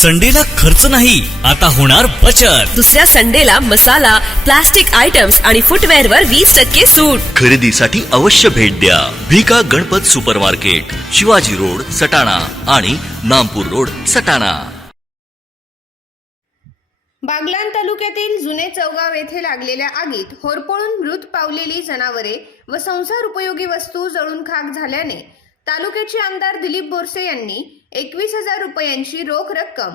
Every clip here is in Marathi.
संडेला खर्च नाही आता होणार बचत. दुसऱ्या संडेला मसाला प्लास्टिक आयटम्स आणि फुटवेअर वर वीस टक्के सूट. खरेदीसाठी अवश्य भेट द्या. Bhika Ganpat super market Shivaji road Satana आणि नामपूर रोड सटाणा. बागलाण तालुक्यातील जुने चौगाव येथे लागलेल्या आगीत होरपळून मृत पावलेली जनावरे व संसार उपयोगी वस्तू जळून खाक झाल्याने तालुक्याचे आमदार दिलीप बोरसे यांनी एकवीस हजार रुपयांची रोख रक्कम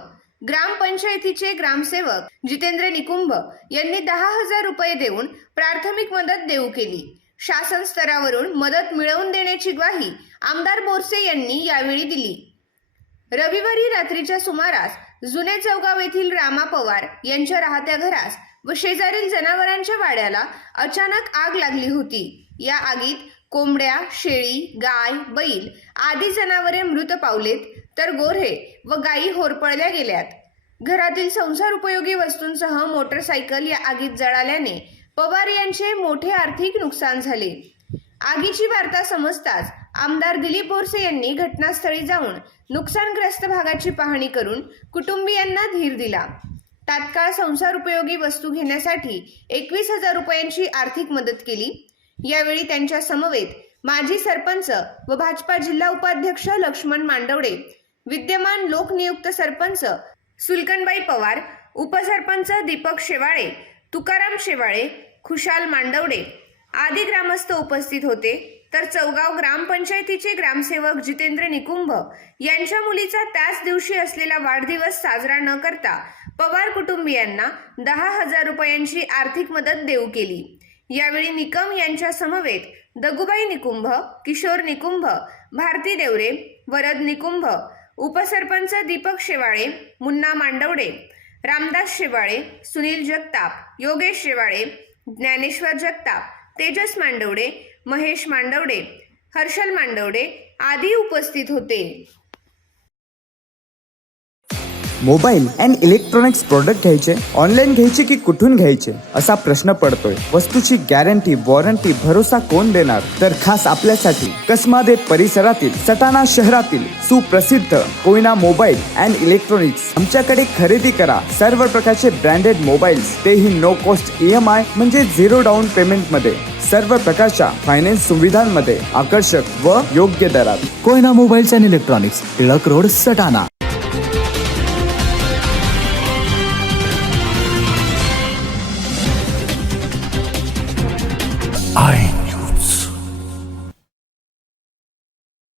ग्रामपंचायतीचे ग्रामसेवक जितेंद्र निकुंभ यांनी दहा हजार रुपये देऊन प्राथमिक मदत देऊ केली. शासन स्तरावरून मदत मिळवून देण्याची ग्वाही आमदार बोरसे यांनी यावेळी दिली. रविवारी रात्रीच्या सुमारास जुने चौगाव येथील रामा पवार यांच्या राहत्या घरास व शेजारील जनावरांच्या वाड्याला अचानक आग लागली होती. या आगीत कोंबड्या शेळी गाय बैल आदी जनावरे मृत पावलेत तर गोरे व गायी होरपळल्या गेल्यात. घरातील संसार उपयोगी वस्तूंसह मोटरसायकल या आगीत जळाल्याने पवार यांचे मोठे आर्थिक नुकसान झाले. आगीची वार्ता समजताच आमदार दिलीप बोरसे यांनी घटनास्थळी जाऊन नुकसानग्रस्त भागाची पाहणी करून कुटुंबियांना धीर दिला. तात्काळ संसार उपयोगी वस्तू घेण्यासाठी एकवीस हजार रुपयांची आर्थिक मदत केली. यावेळी त्यांच्या समवेत माजी सरपंच व भाजपा जिल्हा उपाध्यक्ष लक्ष्मण मांडवडे विद्यमान लोकनियुक्त सरपंच सुलकनबाई पवार उपसरपंच दीपक शेवाळे तुकाराम शेवाळे खुशाल मांडवडे आदी ग्रामस्थ उपस्थित होते. तर चौगाव ग्रामपंचायतीचे ग्रामसेवक जितेंद्र निकुंभ यांच्या मुलीचा त्याच दिवशी असलेला वाढदिवस साजरा न करता पवार कुटुंबियांना दहा हजार रुपयांची आर्थिक मदत देऊ केली. यावेळी निकम यांच्या समवेत दगुबाई निकुंभ किशोर निकुंभ भारती देवरे वरद निकुंभ उपसरपंच दीपक शेवाळे मुन्ना मांडवडे रामदास शेवाळे सुनील जगताप योगेश शेवाळे ज्ञानेश्वर जगताप तेजस मांडवडे महेश मांडवडे हर्षल मांडवडे आदी उपस्थित होते. मोबाईल अँड इलेक्ट्रॉनिक्स प्रोडक्ट घ्यायचे ऑनलाईन घ्यायचे की कुठून घ्यायचे असा प्रश्न पडतोय. वस्तूची गॅरंटी वॉरंटी भरोसा कोण देणार? तर खास आपल्यासाठी कसमादे परिसरातील सटाणा शहरातील सुप्रसिद्ध कोयना मोबाईल अँड इलेक्ट्रॉनिक्स. आमच्याकडे खरेदी करा. सर्व प्रकारचे ब्रँडेड मोबाईल्स तेही no cost E M I म्हणजे झिरो डाऊन पेमेंटमध्ये. सर्व प्रकारच्या फायनान्स सुविधांमध्ये आकर्षक व योग्य दरात. Koyna mobiles and electronics Tilak road Satana.